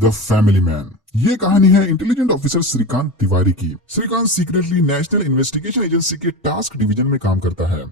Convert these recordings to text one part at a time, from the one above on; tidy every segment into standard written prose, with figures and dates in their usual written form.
The family man. ये कहानी है इंटेलिजेंट ऑफिसर श्रीकांत तिवारी की। Shrikant secretly national investigation agency के टास्क डिवीजन में काम करता है,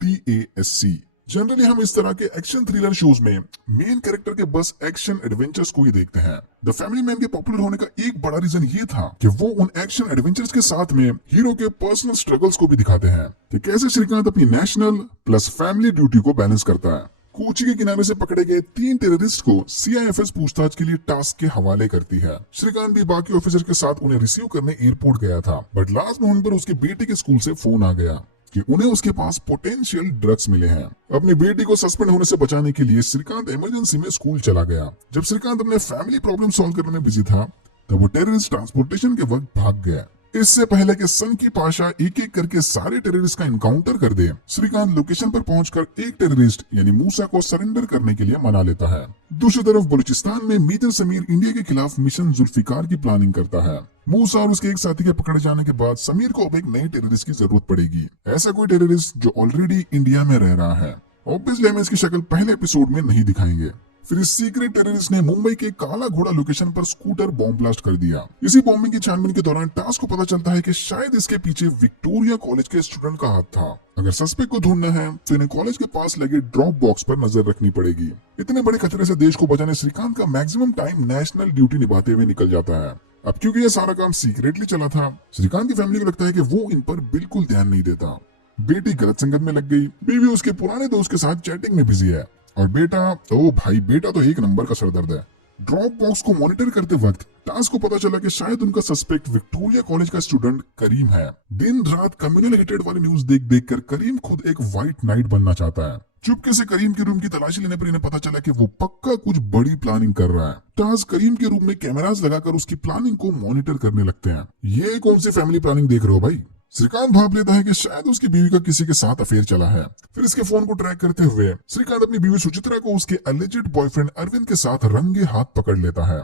TASC। जनरली हम इस तरह के एक्शन थ्रिलर शोज में मेन कैरेक्टर के बस एक्शन एडवेंचर्स को ही देखते हैं। द फैमिली मैन के पॉपुलर होने का एक बड़ा रीजन ये था कि वो उन एक्शन एडवेंचर्स के साथ में हीरो के पर्सनल स्ट्रगल्स को भी दिखाते हैं कि कैसे श्रीकांत अपनी नेशनल प्लस फैमिली ड्यूटी को बैलेंस करता है। कोची के किनारे से पकड़े गए 3 टेररिस्ट को CIFS पूछताछ के लिए टास्क के हवाले करती है। श्रीकांत भी बाकी ऑफिसर के साथ उन्हें रिसीव करने एयरपोर्ट गया था, बट लास्ट मोमेंट पर उसके बेटे के स्कूल से फोन आ गया कि उन्हें उसके पास पोटेंशियल ड्रग्स मिले हैं। अपनी बेटी को सस्पेंड होने से बचाने के लिए श्रीकांत इमरजेंसी में स्कूल चला गया। जब श्रीकांत अपने फैमिली प्रॉब्लम सॉल्व करने में बिजी था, तब वो टेररिस्ट ट्रांसपोर्टेशन के वक्त भाग गया। इससे पहले कि सन की पाशा एक एक करके सारे टेररिस्ट का इनकाउंटर कर दे, श्रीकांत लोकेशन पर पहुंचकर एक टेररिस्ट यानी मूसा को सरेंडर करने के लिए मना लेता है। दूसरी तरफ बलूचिस्तान में मीर समीर इंडिया के खिलाफ मिशन जुल्फिकार की प्लानिंग करता है। मूसा और उसके एक साथी के पकड़े जाने के बाद समीर को अब एक नए टेररिस्ट की जरूरत पड़ेगी, ऐसा कोई टेररिस्ट जो ऑलरेडी इंडिया में रह रहा है। ऑब्वियसली हम इसकी शक्ल पहले एपिसोड में नहीं दिखाएंगे। फिर इस सीक्रेट टेररिस्ट ने मुंबई के काला घोड़ा लोकेशन पर स्कूटर बॉम्ब ब्लास्ट कर दिया। इसी बॉम्बिंग की छानबीन के दौरान टास्क को पता चलता है कि शायद इसके पीछे विक्टोरिया कॉलेज के स्टूडेंट का हाथ था। अगर सस्पेक्ट को ढूंढना है तो इन्हें कॉलेज के पास लगे ड्रॉप बॉक्स पर नजर रखनी पड़ेगी। इतने बड़े खतरे से देश को बचाने श्रीकांत का मैक्सिमम टाइम नेशनल ड्यूटी निभाते हुए निकल जाता है। अब क्योंकि यह सारा काम सीक्रेटली चला था, श्रीकांत की फैमिली को लगता है कि वो इन पर बिल्कुल ध्यान नहीं देता। बेटी गलत संगत में लग गई, बीवी उसके पुराने दोस्त के साथ चैटिंग में बिजी है, और बेटा, ओ भाई बेटा तो एक नंबर का सरदर्द है। ड्रॉप बॉक्स को मॉनिटर करते वक्त टास्क को पता चला कि शायद उनका सस्पेक्ट विक्टोरिया कॉलेज का स्टूडेंट करीम है। दिन रात कम्युनल हेटेड वाली न्यूज देख देख कर करीम खुद एक व्हाइट नाइट बनना चाहता है। चुपके से करीम के रूम की तलाशी लेने पर इन्हें पता चला कि वो पक्का कुछ बड़ी प्लानिंग कर रहा है। टास्क करीम के रूम में कैमरास लगाकर उसकी प्लानिंग को मॉनिटर करने लगते हैं। ये कौन सी फैमिली प्लानिंग देख रहे हो भाई? श्रीकांत भाप लेता है कि शायद उसकी बीवी का किसी के साथ अफेयर चला है। फिर इसके फोन को ट्रैक करते हुए श्रीकांत अपनी बीवी सुचित्रा को उसके अलिजिड बॉयफ्रेंड अरविंद के साथ रंगे हाथ पकड़ लेता है।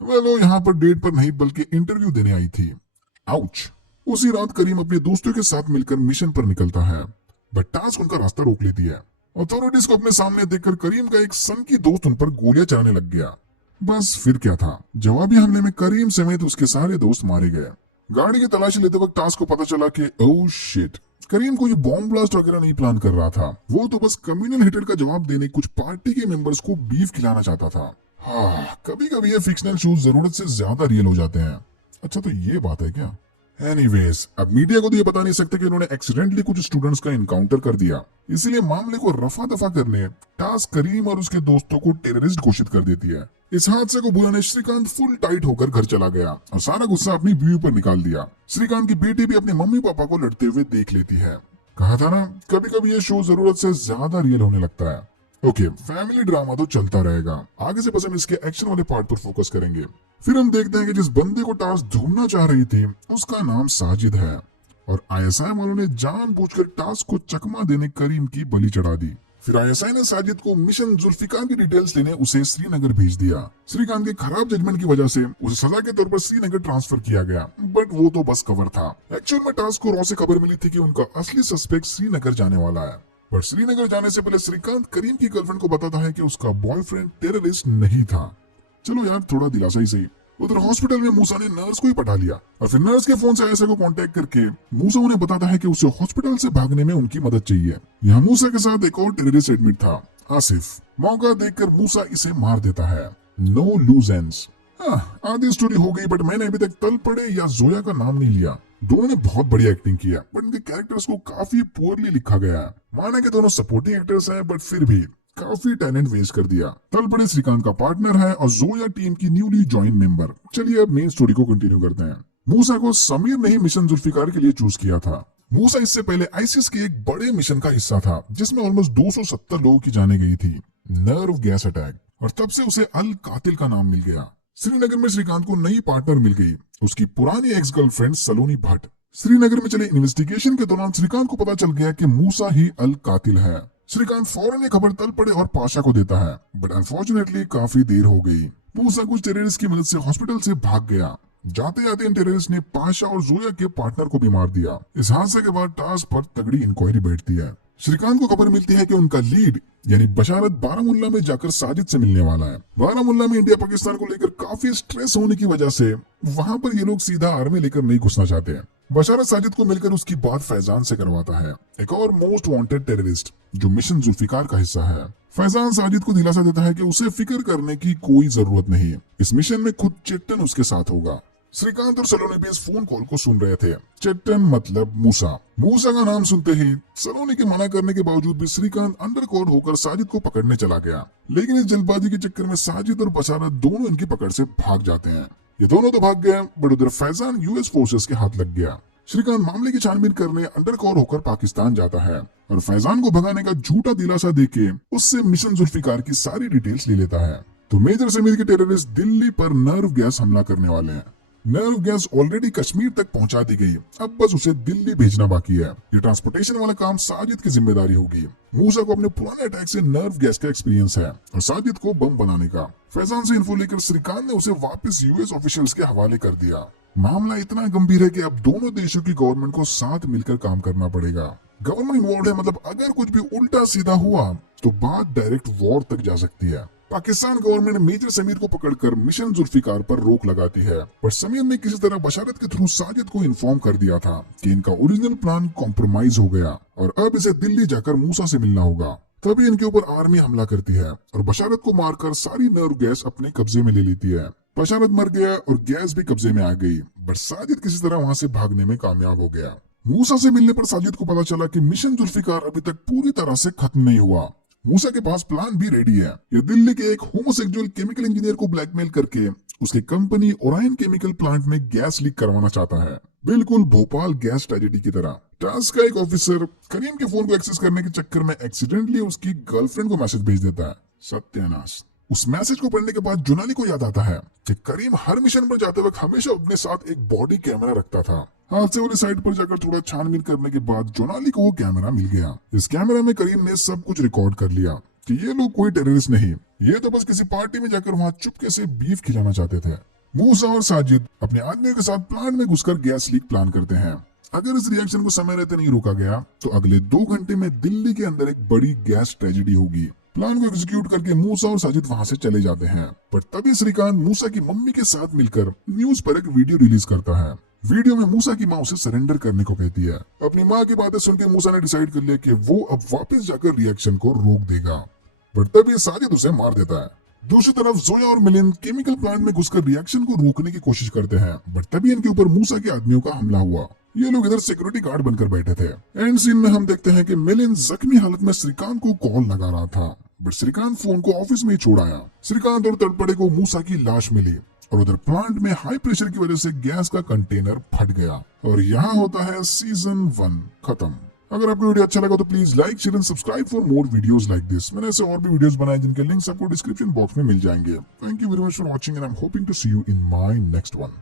वो यहाँ पर डेट पर नहीं बल्कि इंटरव्यू देने आई थी। आउच। उसी रात करीम अपने दोस्तों के साथ मिलकर मिशन पर निकलता है, बट टास्क उनका रास्ता रोक लेती है। अथॉरिटीज को अपने सामने देखकर करीम का एक सन की दोस्त उन पर गोलियां चलाने लग गया। बस फिर क्या था, जवाबी हमले में करीम समेत उसके सारे दोस्त मारे गए। गाड़ी की तलाशी लेते वक्त टास्क को पता चला कि ओह शिट, करीम को ये बॉम्ब ब्लास्ट वगैरह नहीं प्लान कर रहा था। वो तो बस कम्युनल हेटेड का जवाब देने कुछ पार्टी के मेंबर्स को बीफ खिलाना चाहता था। हाँ, कभी कभी ये फिक्शनल शोज जरूरत से ज्यादा रियल हो जाते हैं। अच्छा, तो ये बात है क्या? एनीवेज, अब मीडिया को तो ये बता नहीं सकते कि उन्होंने एक्सीडेंटली कुछ स्टूडेंट्स का इनकाउंटर कर दिया, इसलिए मामले को रफा दफा करने टास्क करीम और उसके दोस्तों को टेररिस्ट घोषित कर देती है। इस हादसे को बुलाने श्रीकांत फुल टाइट होकर घर चला गया और सारा गुस्सा अपनी बीवी पर निकाल दिया। श्रीकांत की बेटी भी अपने मम्मी पापा को लड़ते हुए देख लेती है। कहा था ना, कभी कभी ये शो जरूरत से ज्यादा रियल होने लगता है। ओके, फैमिली ड्रामा तो चलता रहेगा, आगे से बस हम इसके एक्शन वाले पार्ट पर फोकस करेंगे। फिर हम देखते हैं कि जिस बंदे को टास्क ढूंढना चाह रही थी उसका नाम साजिद है, और ISI वालों ने जानबूझकर टास्क को चकमा देने करीम की बलि चढ़ा दी। फिर ISI ने साजिद को मिशन जुल्फिकार की डिटेल्स लेने उसे श्रीनगर भेज दिया। श्रीकांत के खराब जजमेंट की वजह से उसे सजा के तौर पर श्रीनगर ट्रांसफर किया गया, बट वो तो बस कवर था। एक्चुअल में टास्क को रॉ से खबर मिली थी कि उनका असली सस्पेक्ट श्रीनगर जाने वाला है, पर श्रीनगर जाने से पहले श्रीकांत करीम की गर्लफ्रेंड को बताता है कि उसका बॉयफ्रेंड टेररिस्ट नहीं था। चलो यार, थोड़ा दिलासा ही सही। उधर हॉस्पिटल में मूसा ने नर्स को ही पटा लिया, और फिर नर्स के फोन से ISI को कांटेक्ट करके मूसा उन्हें बताता है कि उसे हॉस्पिटल से भागने में उनकी मदद चाहिए। यहाँ मूसा के साथ एक और टेररिस्ट एडमिट था, आसिफ। मौका देखकर मूसा इसे मार देता है। No loose ends. आधी स्टोरी हो गई, बट मैंने अभी तक तलपड़े या जोया का नाम नहीं लिया। दोनों ने बहुत बढ़िया एक्टिंग किया, बट उनके कैरेक्टर्स को काफी पुअरली लिखा गया है। माना कि दोनों सपोर्टिंग एक्टर्स हैं, बट फिर भी काफी टैलेंट वेस्ट कर दिया। तलपड़े श्रीकांत का पार्टनर है और जोया टीम की न्यूली ज्वाइन मेंबर। चलिए अब मेन स्टोरी को कंटिन्यू करते हैं। मूसा को समीर ने ही मिशन जुल्फिकार के लिए चूज किया था। मूसा इससे पहले आईसिस के एक बड़े मिशन का हिस्सा था, जिसमें ऑलमोस्ट 270 लोगों की जाने गई थी, नर्व गैस अटैक, और तब से उसे अल कातिल का नाम मिल गया। श्रीनगर में श्रीकांत को नई पार्टनर मिल गई, उसकी पुरानी एक्स गर्लफ्रेंड सलोनी भट्ट। श्रीनगर में चले इन्वेस्टिगेशन के दौरान श्रीकांत को पता चल गया कि मूसा ही अल कातिल है। श्रीकांत फौरन ये खबर तलपड़े और पाशा को देता है, बट अनफॉर्चुनेटली काफी देर हो गई। मूसा कुछ टेररिस्ट की मदद से हॉस्पिटल से भाग गया। जाते जाते इन टेररिस्ट ने पाशा और जोया के पार्टनर को भी मार दिया। इस हादसे के बाद टास्क पर तगड़ी इंक्वायरी बैठती है। श्रीकांत को खबर मिलती है कि उनका लीड यानी बशारत बारामुल्ला में जाकर साजिद से मिलने वाला है। बारामुल्ला में इंडिया पाकिस्तान को लेकर काफी स्ट्रेस होने की वजह से वहां पर ये लोग सीधा आर्मी लेकर नहीं घुसना चाहते हैं। बशारत साजिद को मिलकर उसकी बात फैजान से करवाता है, एक और मोस्ट वांटेड टेररिस्ट जो मिशन जुल्फिकार का हिस्सा है। फैजान साजिद को दिलासा देता है कि उसे फिक्र करने की कोई जरूरत नहीं, इस मिशन में खुद चेट्टन उसके साथ होगा। श्रीकांत और सलोनी भी इस फोन कॉल को सुन रहे थे। चेट्टन मतलब मूसा। मूसा का नाम सुनते ही सलोनी के मना करने के बावजूद भी श्रीकांत अंडरकवर होकर साजिद को पकड़ने चला गया, लेकिन इस जल्दबाजी के चक्कर में साजिद और बशारत दोनों इनकी पकड़ से भाग जाते हैं। ये दोनों तो भाग गए, बट उधर फैजान यूएस फोर्सेस के हाथ लग गया। श्रीकांत मामले की छानबीन करने अंडरकवर होकर पाकिस्तान जाता है और फैजान को भगाने का झूठा दिलासा देके उससे मिशन जुल्फिकार की सारी डिटेल्स ले लेता है। तो मेजर समीर के टेररिस्ट दिल्ली पर नर्व गैस हमला करने वाले हैं। नर्व गैस ऑलरेडी कश्मीर तक पहुंचा दी गई, अब बस उसे दिल्ली भेजना बाकी है। ये ट्रांसपोर्टेशन वाला काम साजिद की जिम्मेदारी होगी। मूसा को अपने पुराने अटैक से नर्व गैस का एक्सपीरियंस है और साजिद को बम बनाने का। फैजान से इन्फो लेकर श्रीकांत ने उसे वापस यूएस ऑफिशियल्स के हवाले कर दिया। मामला इतना गंभीर है कि अब दोनों देशों की गवर्नमेंट को साथ मिलकर काम करना पड़ेगा। गवर्नमेंट इन्वॉल्व है, मतलब अगर कुछ भी उल्टा सीधा हुआ तो बात डायरेक्ट वॉर तक जा सकती है। पाकिस्तान गवर्नमेंट मेजर समीर को पकड़कर मिशन जुल्फिकार पर रोक लगाती है, पर समीर ने किसी तरह बशारत के थ्रू साजिद को इन्फॉर्म कर दिया था कि इनका ओरिजिनल प्लान कॉम्प्रोमाइज हो गया और अब इसे दिल्ली जाकर मूसा से मिलना होगा। तभी इनके ऊपर आर्मी हमला करती है और बशारत को मारकर सारी नर्व गैस अपने कब्जे में ले लेती है। बशारत मर गया और गैस भी कब्जे में आ गई, बट साजिद किसी तरह वहां से भागने में कामयाब हो गया। मूसा से मिलने पर साजिद को पता चला कि मिशन जुल्फिकार अभी तक पूरी तरह से खत्म नहीं हुआ। मूसा के पास प्लान भी रेडी है। ये दिल्ली के एक होमोसेक्सुअल केमिकल इंजीनियर को ब्लैकमेल करके उसकी कंपनी ओरायन केमिकल प्लांट में गैस लीक करवाना चाहता है, बिल्कुल भोपाल गैस ट्रेजेडी की तरह। टास्क का एक ऑफिसर करीम के फोन को एक्सेस करने के चक्कर में एक्सीडेंटली उसकी गर्लफ्रेंड को मैसेज भेज देता है। सत्यानाश। उस मैसेज को पढ़ने के बाद जुनाली को याद आता है कि करीम हर मिशन पर जाते वक्त हमेशा अपने साथ एक बॉडी कैमरा रखता था। हादसे वाली साइट पर जाकर थोड़ा छानबीन करने के बाद जुनाली को वो कैमरा मिल गया। इस कैमरा में करीम ने सब कुछ रिकॉर्ड कर लिया कि ये लोग कोई टेररिस्ट नहीं, ये तो बस किसी पार्टी में जाकर वहाँ चुपके से बीफ खिलाना चाहते थे। मूसा और साजिद अपने आदमियों के साथ प्लांट में घुसकर गैस लीक प्लान करते हैं। अगर इस रिएक्शन को समय रहते नहीं रोका गया तो अगले 2 घंटे में दिल्ली के अंदर एक बड़ी गैस ट्रेजेडी होगी। प्लान को एग्जीक्यूट करके मूसा और साजिद वहां से चले जाते हैं, पर तभी श्रीकांत मूसा की मम्मी के साथ मिलकर न्यूज पर एक वीडियो रिलीज करता है। वीडियो में मूसा की माँ उसे सरेंडर करने को कहती है। अपनी माँ की बातें सुनकर मूसा ने डिसाइड कर लिया कि वो अब वापस जाकर रिएक्शन को रोक देगा, पर तभी साजिद उसे मार देता है। दूसरी तरफ जोया और मिलिंद केमिकल प्लांट में घुसकर रिएक्शन को रोकने की कोशिश करते हैं, बट तभी इनके ऊपर मूसा के आदमियों का हमला हुआ। ये लोग इधर सिक्योरिटी गार्ड बनकर बैठे थे। एंड सीन में हम देखते हैं कि मिलिंद जख्मी हालत में श्रीकांत को कॉल लगा रहा था, बट श्रीकांत फोन को ऑफिस में ही छोड़ आया। श्रीकांत और तड़पड़े को मूसा की लाश मिली और उधर प्लांट में हाई प्रेशर की वजह से गैस का कंटेनर फट गया और यहाँ होता है सीजन 1 खत्म। अगर आपको वीडियो अच्छा लगा तो please like share and subscribe for more videos like this. मैंने ऐसे और भी वीडियोस बनाए जिनके लिंक्स आपको डिस्क्रिप्शन बॉक्स में मिल जाएंगे। Thank you very much for watching and I am hoping to see you in my next one.